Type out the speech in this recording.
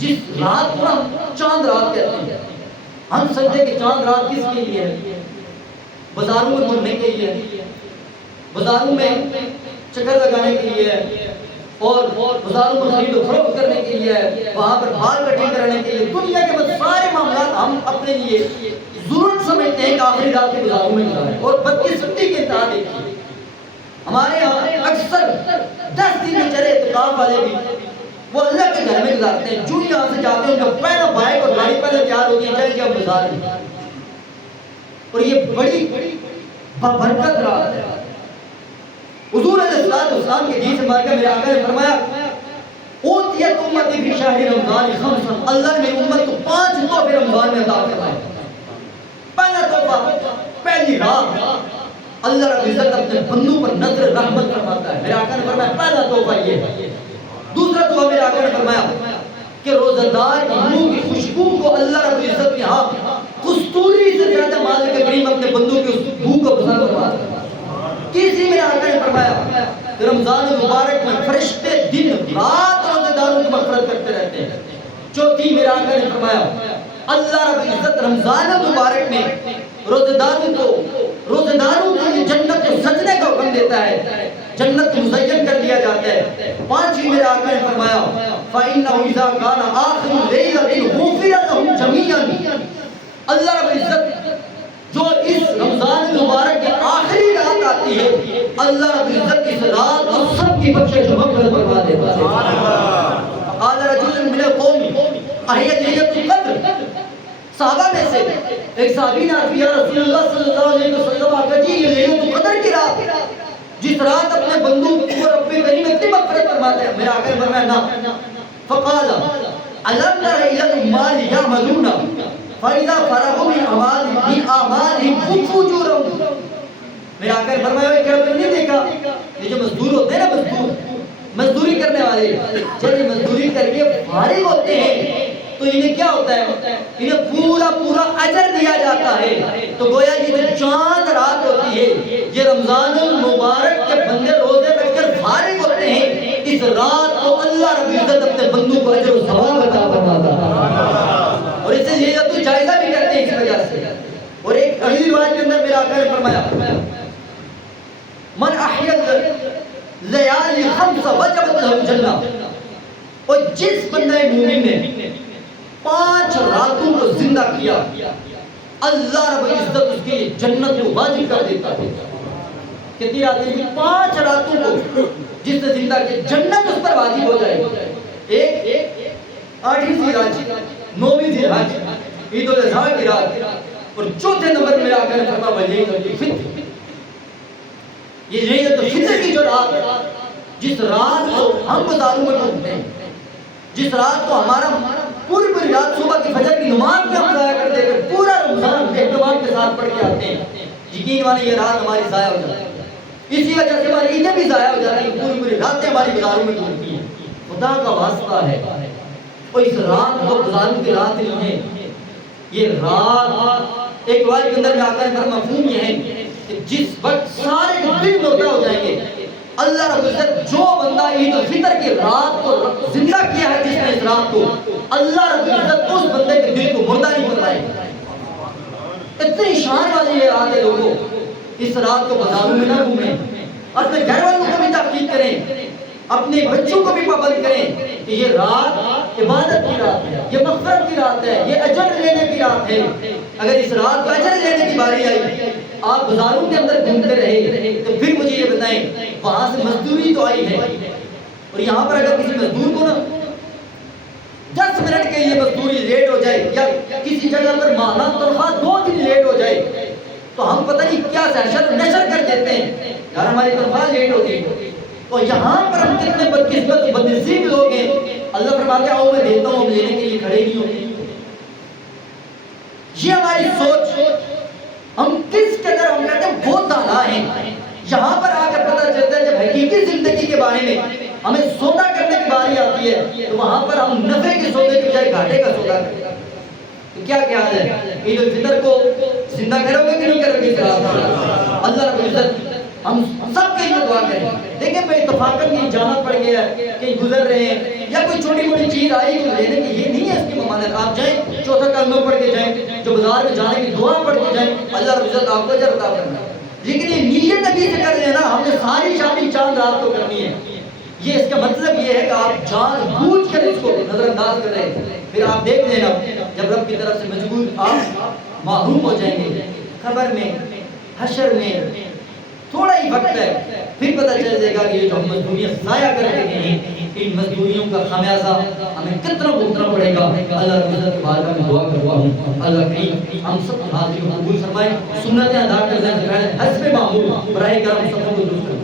جس رات کو ہم چاند رات کہتے ہیں، ہم سمجھتے ہیں کہ چاند رات کس کے لیے ہے؟ بازاروں میں گھومنے کے لیے، بازاروں میں چکر لگانے کے لیے، اور بازاروں میں خرید و فروخت کرنے کے لیے، وہاں پر بال کٹنگ کرنے کے لیے، دنیا کے بس سارے معاملات ہم اپنے لیے ضرورت سمجھتے ہیں کہ آخری رات کے بازاروں میں گزاریں۔ اور بدقسمتی کے انتہا دیکھیے، ہمارے یہاں اکثر 10 دن میں چلے اعتکاف والے بھی وہ اللہ کے گھر میں گزارتے ہیں، جو یہاں سے جاتے ہیں ان کا پہلا بائک اور گاڑی پہلے تیار ہوتی ہے، چلے جب بازار میں۔ اور یہ بڑی بابرکت رات ہے۔ حضور علیہ السلام کے حدیث مبارکہ میرے آقا نے فرمایا اوتیت امتی فی شہر رمضان خمسا، اللہ نے میری امت کو 5 تحفے رمضان میں عطا فرمائے۔ پہلا تحفہ، پہلی رات اللہ رب العزت اپنے بندوں پر نظر رحمت فرماتا ہے۔ میرے آقا نے فرمایا پہلا تحفہ یہ ہے۔ دوسرا تحفہ میرے آقا نے فرمایا کہ روزہ دار کی منہ کی خوشبو کو اللہ رب العزت کے ہاں کستوری سے زیادہ مالک کریم اپنے بندوں کی اس بو کو پسند فرماتا ہے۔ تیسری میرے آقا نے فرمایا کہ رمضان المبارک میں فرشتے دن رات روزہ داروں کی مغفرت کرتے رہتے ہیں۔ چوتھی میرے آقا نے فرمایا اللہ رب العزت رمضان المبارک میں روزہ داروں کو جنت کو سجنے کا حکم دیتا ہے، جنت کو مزین کر دیا جاتا ہے۔ پانچویں میرے آقا نے فرمایا فَإِنَّهُ إِذَا كَانَ آخِرُ اللَّيْلَةِ غُفِرَ لَهُمْ جَمِيعًا، اللہ رب العزت جو اس رمضان المبارک کی آخری رات آتی ہے، اللہ رب العزت اس رات کو سب کی بخشش و مغفرت فرما دیتا ہے۔ قال رجل من القوم احیت لیلۃ القدر، صحابہ میں سے ایک صحابی نے عرض کیا رسول اللہ صلی اللہ علیہ وسلم آقا جی یہ لیلۃ القدر کی رات جس رات اپنے بندوں کو رب کریم اتنی مغفرت فرماتے ہیں، میرا آقا نے فرمایا نہ۔ فقال علم تر الی العمال یعملون فَإِذَا فَرَغُوا مِنْ أَعْمَالِهِمْ كُفُّوا وُجُوهَهُمْ، میرے آقا نے فرمایا کیا تم نے دیکھا یہ جو مزدور ہوتے ہیں نا، مزدوری کرنے والے جب یہ مزدوری کر کے فارغ ہوتے ہیں تو انہیں کیا ہوتا ہے؟ انہیں پورا اجر دیا جاتا ہے۔ تو گویا یہ جو چاند رات ہوتی ہے، یہ رمضان المبارک کے بندے روزے رکھ کر فارغ ہوتے ہیں، اس رات کو اللہ رب العزت اپنے بندوں کو اجر و ثواب عطا فرماتا ہے، اور اس سے یہ تو جائزہ بھی کرتے ہیں اس وجہ سے۔ اور ایک اگلی روایت کے اندر میرے آقا نے فرمایا من احیا لیالی خمس وجبت له الجنہ، اور جس بندہ مومن نے 5 راتوں کو زندہ کیا اللہ رب العزت اس کے جنت کو واجب کر دیتا ہے۔ کتنی راتیں تھی؟ 5 راتوں کو جس نے زندہ کیا جنت اس پر واجب ہو جائے۔ ایک 8ویں ذی الحج، 9ویں ذی الحج، عید الاضحیٰ کی رات، اور چوتھے نمبر میں آ کر فرما لیلۃ الفطر، یہ لیلۃ الفطر کی جو رات ہے، جس رات کو ہم بازاروں میں گھومتے ہیں، جس رات کو ہمارا پوری رات صبح کی فجر کی نماز بھی ہم ضائع کر دیتے ہیں، پورا رمضان اہتمام کے ساتھ پڑھ کے آتے ہیں، یقین مانے یہ رات ہماری ضائع ہو جاتی ہے، اسی وجہ سے ہماری عیدیں بھی ضائع ہو جاتی ہیں، پوری راتیں ہماری بازاروں میں گزرتی ہیں۔ خدا کا واسطہ ہے اور اس رات کو بازاروں کی رات نہیں ہے، یہ رات ایک روایت کے اندر میں آقا نے فرمایا مفہوم یہ ہے کہ جس وقت سارے دن مردہ ہو جائیں گے، اللہ رب العزت جو بندہ عید الفطر کی رات کو زندہ کیا ہے، جس نے اس رات کو، اللہ رب العزت اس بندے کے دل کو مردہ نہیں فرمائے گا۔ اتنی شان والی یہ رات ہے، لوگوں اس رات کو بازاروں میں نہ گھومیں، اپنے گھر والوں کو بھی تحقیق کریں، اپنے بچوں کو بھی پابند کریں کہ یہ رات عبادت کی رات ہے، یہ مغفرت کی رات ہے، یہ اجر لینے کی رات ہے۔ اگر اس رات کو اجر لینے کی باری آئی، آپ بازاروں کے اندر گھومتے رہے تو پھر مجھے یہ بتائیں وہاں سے مزدوری تو آئی ہے، اور یہاں پر اگر کسی مزدور کو نا 10 منٹ کے لیے مزدوری لیٹ ہو جائے یا کسی جگہ پر ماہانہ تنخواہ 2 دن لیٹ ہو جائے تو ہم پتہ نہیں کیا سہشت نشر کر دیتے ہیں یار ہماری تنخواہ لیٹ ہوگی۔ تو یہاں پر ہم کتنے بدقسمت بدنصیب لوگ ہیں، اللہ فرماتے ہیں آؤ میں دیتا ہوں، ہم لینے کے لیے کھڑے نہیں ہوتے۔ یہ ہماری سوچ، ہم کس قدر ہم کہتے ہیں بہت دانا ہیں، یہاں پر آ کر پتہ چلتا ہے جب حقیقی زندگی کے بارے میں ہمیں سودا کرنے کی باری آتی ہے تو وہاں پر ہم نفع کے سودے کے بجائے گھاٹے کا سودا کرتے ہیں۔ تو کیا خیال ہے عید الفطر کو زندہ کرو گے کہ نہیں کرو گے؟ اللہ رب العزت ہم سب کے لیے دعا کریں. دیکھیں بھائی اتفاقاً کہیں جانا پڑ گیا ہے, کہیں گزر رہے ہیں, یا کوئی چھوٹی موٹی چیز آئی تو لینے کی, یہ نہیں ہے اس کی ممانعت. آپ جائیں, چوتھا کلمہ پڑھ کے جائیں, جو بازار میں جانے کی دعا پڑھ کے جائیں, اللہ رب العزت آپ کو اجر عطا فرمائے. لیکن یہ نیت ابھی سے کر لینا, ہم نے ساری شاپنگ چاند رات کو کرنی ہے, یہ اس کا مطلب یہ ہے کہ آپ جان بوجھ کر اس کو نظر انداز کر رہے ہیں. پھر آپ دیکھ لینا جب رب کی طرف سے مجبور آپ محروم ہو جائیں گے. خبر میں, حشر میں تھوڑا ہی وقت ہے, پھر پتہ چل جائے گا کہ یہ جو ہم مزدوریاں ضائع کر کے گئے ہیں, ان مزدوریوں کا خمیازہ ہمیں کتنا بھگتنا پڑے گا. اللہ رب العزت کی بارگاہ میں دعا کرتا ہوں, اللہ کریم ہم سب حاضری کو قبول فرمائے, سنتیں ادا کرنے سے پہلے حسب معمول براہ کرم سب کو درست